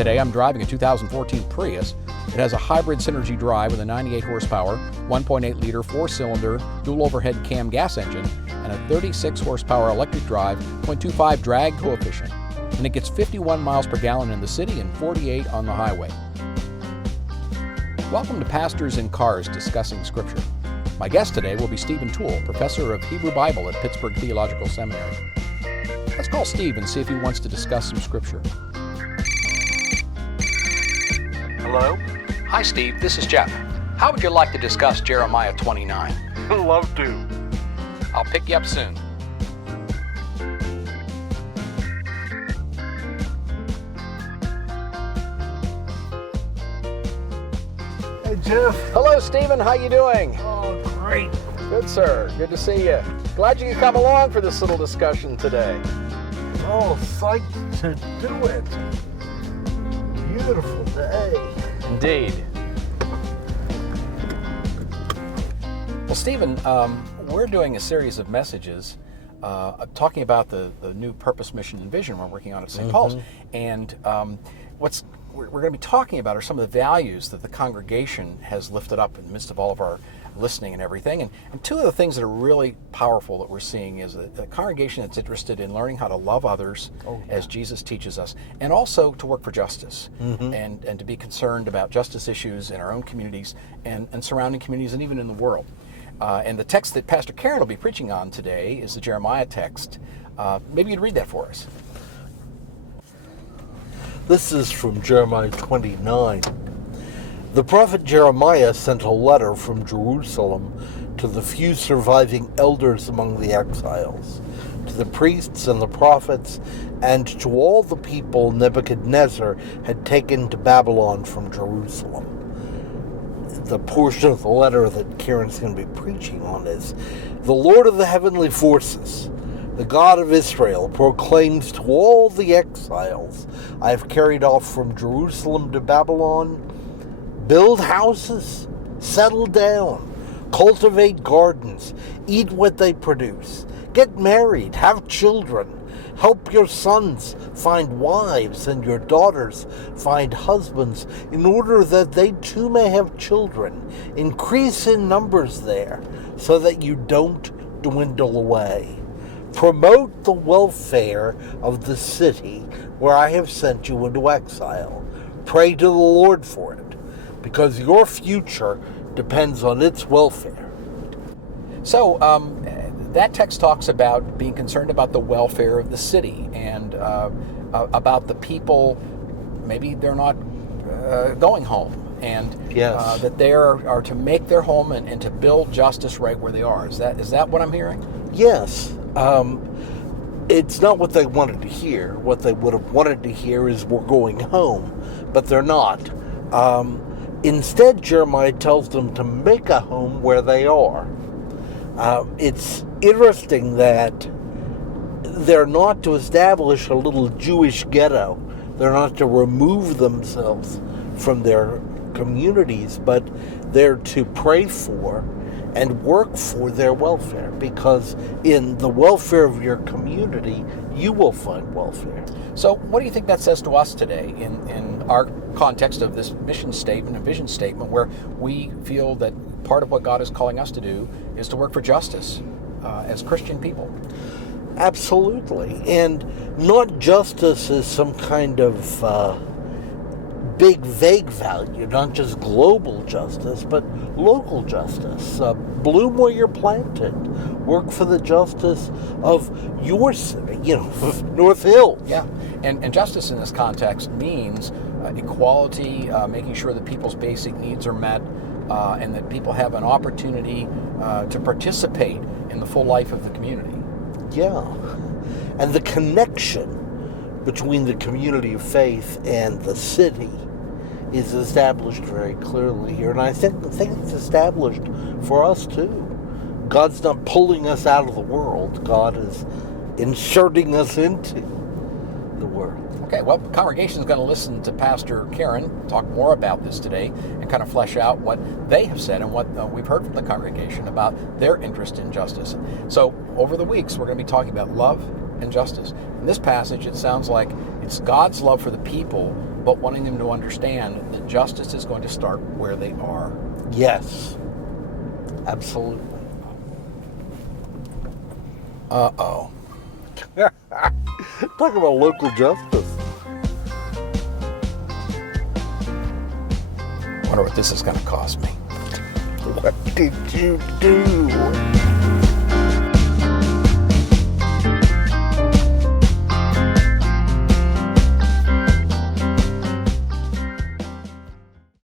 Today I'm driving a 2014 Prius. It has a hybrid Synergy drive with a 98 horsepower, 1.8 liter 4-cylinder dual overhead cam gas engine and a 36 horsepower electric drive, 0.25 drag coefficient. And it gets 51 miles per gallon in the city and 48 on the highway. Welcome to Pastors in Cars Discussing Scripture. My guest today will be Stephen Toole, professor of Hebrew Bible at Pittsburgh Theological Seminary. Let's call Steve and see if he wants to discuss some scripture. Hello? Hi, Steve. This is Jeff. How would you like to discuss Jeremiah 29? Love to. I'll pick you up soon. Hey, Jeff. Hello, Stephen. How you doing? Oh, great. Good, sir. Good to see you. Glad you could come along for this little discussion today. Oh, psyched to do it. Beautiful day. Indeed. Well, Stephen, we're doing a series of messages talking about the new purpose, mission, and vision we're working on at St. Paul's. And what we're going to be talking about are some of the values that the congregation has lifted up in the midst of all of our listening and everything. And two of the things that are really powerful that we're seeing is a congregation that's interested in learning how to love others as Jesus teaches us, and also to work for justice and to be concerned about justice issues in our own communities and surrounding communities and even in the world. And the text that Pastor Karen will be preaching on today is the Jeremiah text. Maybe you'd read that for us. This is from Jeremiah 29. The prophet Jeremiah sent a letter from Jerusalem to the few surviving elders among the exiles, to the priests and the prophets, and to all the people Nebuchadnezzar had taken to Babylon from Jerusalem. The portion of the letter that Karen's going to be preaching on is, "The Lord of the heavenly forces, the God of Israel, proclaims to all the exiles I have carried off from Jerusalem to Babylon, build houses, settle down, cultivate gardens, eat what they produce, get married, have children, help your sons find wives and your daughters find husbands, in order that they too may have children. Increase in numbers there, so that you don't dwindle away. Promote the welfare of the city where I have sent you into exile. Pray to the Lord for it, because your future depends on its welfare." So that text talks about being concerned about the welfare of the city and about the people. Maybe they're not going home, and that they are to make their home and to build justice right where they are. Is that what I'm hearing? Yes. It's not what they wanted to hear. What they would have wanted to hear is, "We're going home," but they're not. Instead, Jeremiah tells them to make a home where they are. It's interesting that they're not to establish a little Jewish ghetto. They're not to remove themselves from their communities, but they're to pray for and work for their welfare, because in the welfare of your community, you will find welfare. So what do you think that says to us today in our context of this mission statement and vision statement, where we feel that part of what God is calling us to do is to work for justice as Christian people? Absolutely. And not justice as some kind of big, vague value, not just global justice, but local justice. Bloom where you're planted. Work for the justice of your city, North Hills. Yeah, and justice in this context means equality, making sure that people's basic needs are met, and that people have an opportunity to participate in the full life of the community. Yeah, and the connection between the community of faith and the city is established very clearly here, and I think it's established for us too. God's not pulling us out of the world. God is inserting us into the world. Okay, well, the congregation is going to listen to Pastor Karen talk more about this today and kind of flesh out what they have said and what we've heard from the congregation about their interest in justice. So over the weeks, we're going to be talking about love and justice. In this passage, it sounds like It's God's love for the people, but wanting them to understand that justice is going to start where they are. Yes. Absolutely. Uh-oh. Talk about local justice. Wonder what this is going to cost me. What did you do?